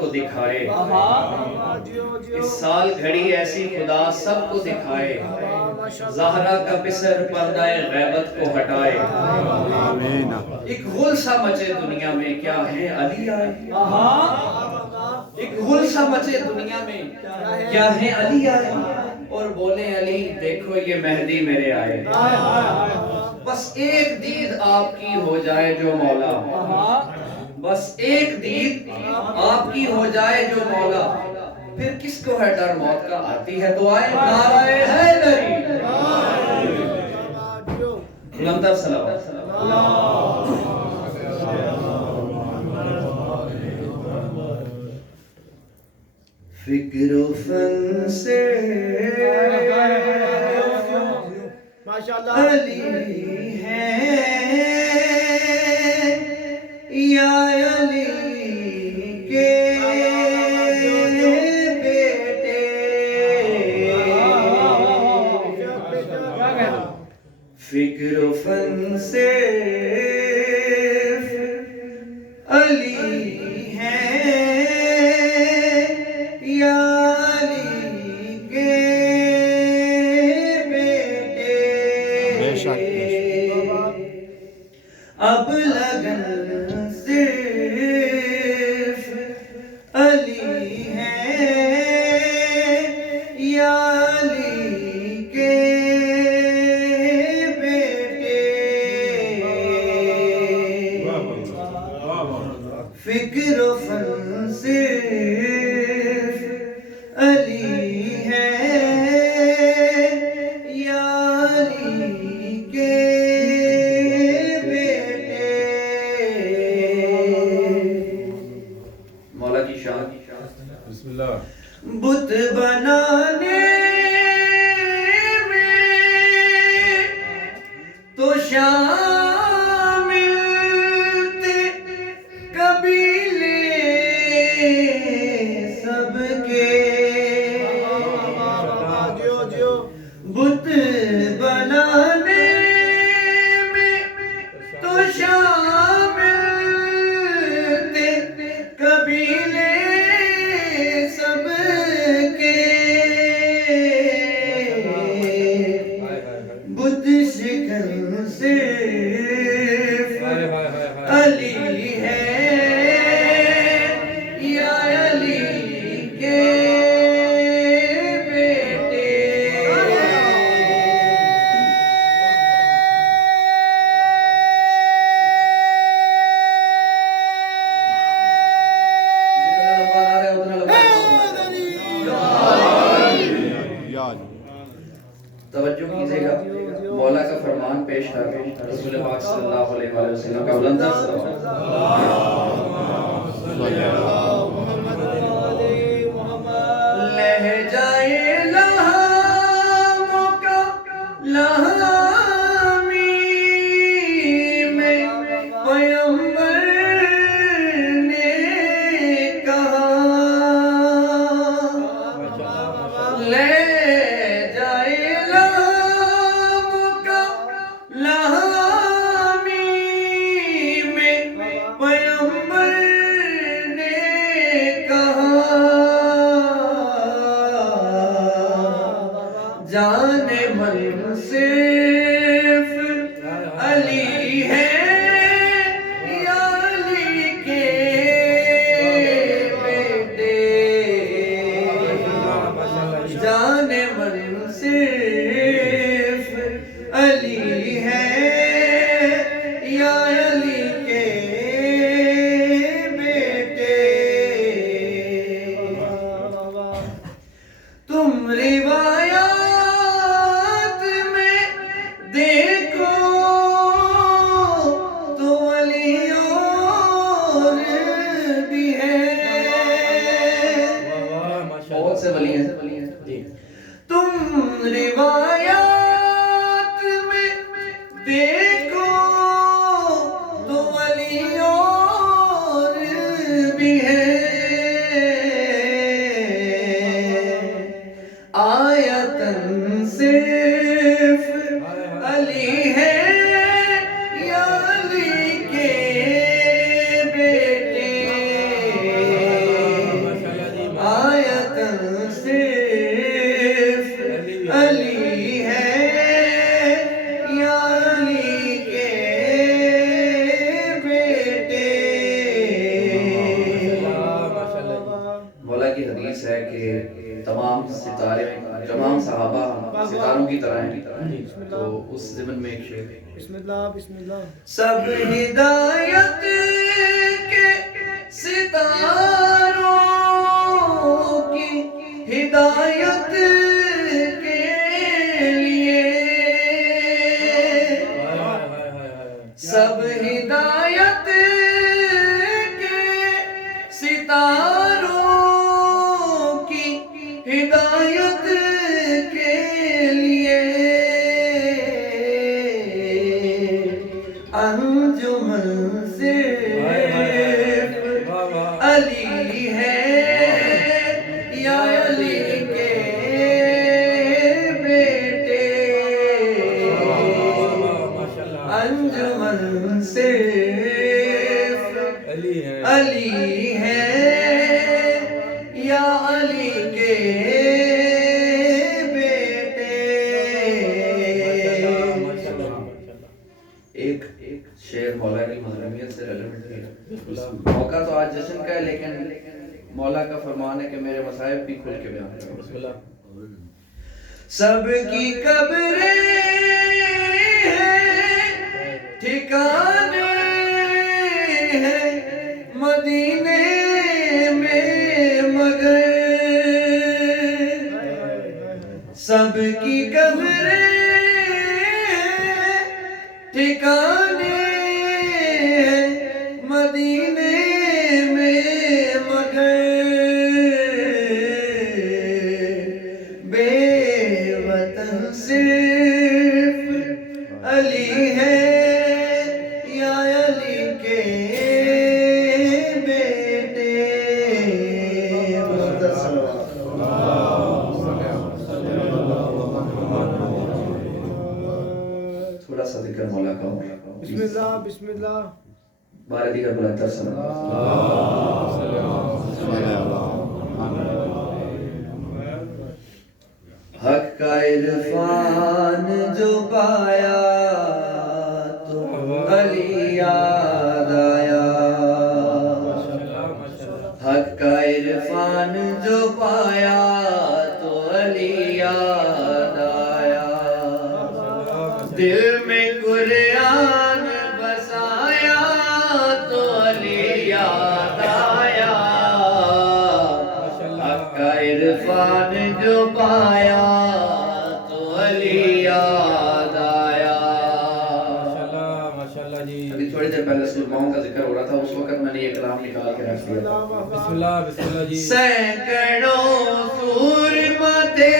کو دکھائے، اس سال گھڑی ایسی خدا سب کو دکھائے، زہرا کا پسر پردہ غیبت کو ہٹائے، ایک غل سا مچے دنیا میں کیا ہے علی آئے، ایک غل سا مچے دنیا میں کیا ہے علی آئے، اور بولے علی دیکھو یہ مہدی میرے آئے، بس ایک دید آپ کی ہو جائے جو مولا، بس ایک دید آپ کی ہو جائے جو مولا، پھر کس کو ہے ڈر موت کا، آتی ہے تو آئے، نعرہ حیدری، غلامدار صلوات، فکر و فن سے علی ہے یا علی کے بیٹے، فکر و فن سے علی ہے یا علی کے بیٹے، اب لگن صرف علی ہے یا علی کے بیٹے، فکر و فن صرف علی ہے یا علی کے بیٹے، مولا کی شان، بسم اللہ، بت بنانے میں تو شامل تھے قبیلے سب کے، بت بنانے میں تو شامل تھے قبیلے سب کے، بت شکن صرف علی ہے یا علی کے بیٹے، توجہ کیجئے گا، مولا کا فرمان پیش کر رسول پاک صلی اللہ علیہ وآلہ وسلم کا بلندر صلوات، لہجۂ لہاموں کا لہامی میں پیغمبر نے کہا، جان من صرف علی ہے یا علی کے بیٹے، جان من صرف علی ہے یا علی کے بیٹے، تم روایات دیکھو تو علی اور بھی ہے، بہت سے ولی ہیں، تم روایات میں دیکھو تو علی اور بھی ہے، آیتن صرف علی ہے یا علی کے بیٹے، حدیث ہے کہ تمام ستارے تمام صحابہ ستاروں کی طرح ہیں، تو اس ضمن میں ایک شعر ہے، بسم اللہ بسم اللہ۔ سب ہدایت کے ستاروں کی ہدایت کے لیے، سب ہدایت کے ستاروں کی ہدایت کے لیے انجمن صرف علی ہے یا علی کے بیٹے، انجمن صرف علی ہے یا علی کے بیٹے۔ ایک شعر مولا کی مظلومیت سے ریلیونٹ ہے، موقع تو آج جشن کا ہے لیکن مولا کا فرمان ہے کہ میرے مصائب بھی کھل کے بیان کرو۔ سب کی قبریں ہیں ٹھکانے ہیں مدینے میں مگر، سب کی قبریں ٹھکانے ہیں مدینے میں مگر، بے وطن صرف علی ہے یا علی کے بیٹے۔ تھوڑا سا ذکر مولا کا ہو، بسم اللہ بسم اللہ۔ بارہ دیگر بلندر صلی حق کا عرفان جو پایا تو علی یاد آیا، حق کا عرفان جو پایا تو علی یاد آیا، دل میں قرآن بسایا تو علی یاد آیا، حق کا عرفان جو پایا تو علی یاد آیا۔ ابھی تھوڑی دیر پہلے سلماؤں کا ذکر ہو رہا تھا، اس وقت میں نے یہ کلام نکال کے رکھ دیا تھا۔ بسم اللہ بسم اللہ جی۔ سینکڑوں سورمتے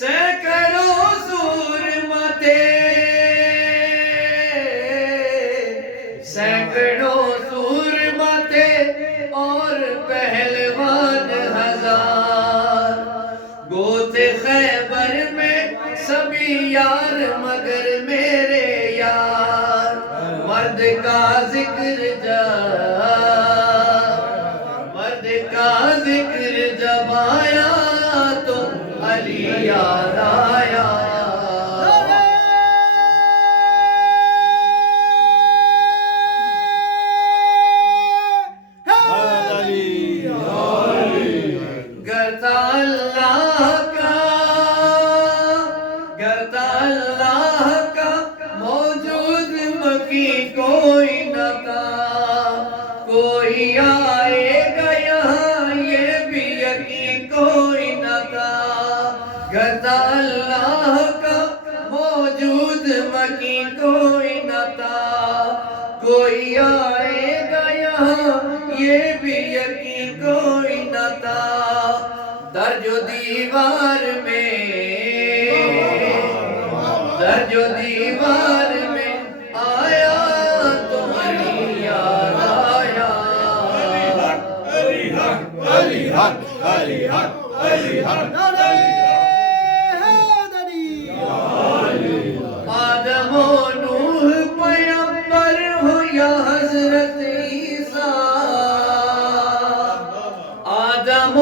سینکڑوں سورمتے سینکڑوں سورمتے اور پہلوان ہزار، گوت خیبر میں سبھی یار مگر میرے یار، مرد کا ذکر مرد کا ذکر جب آیا تو علی یاد آیا۔ گرتا اللہ کا موجود مکی کوئی نہ تھا، کوئی آئے گا یہاں یہ بھی یقین کوئی نہ تھا، گرتا اللہ کا موجود مکی کوئی نہ تھا، کوئی آئے گا یہاں یہ بھی یقین کوئی نہ تھا، درج و دیوار میں درج و دیوار میں آیا تو علی یاد آیا، علی حق علی حق علی حق علی حق آدم و نوح پیغمبر ہو یا حضرت عیسیٰ، آدم و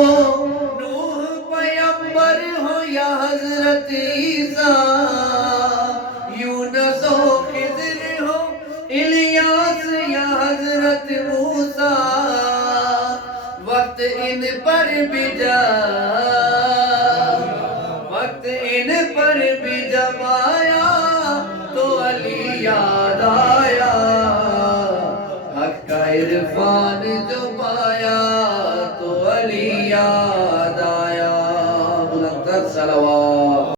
نوح پیغمبر ہو یا حضرت عیسیٰ، یونس و خضر ہو الیاس یا حضرت موسیٰ، وقت ان پر بھی جا، وقت ان پر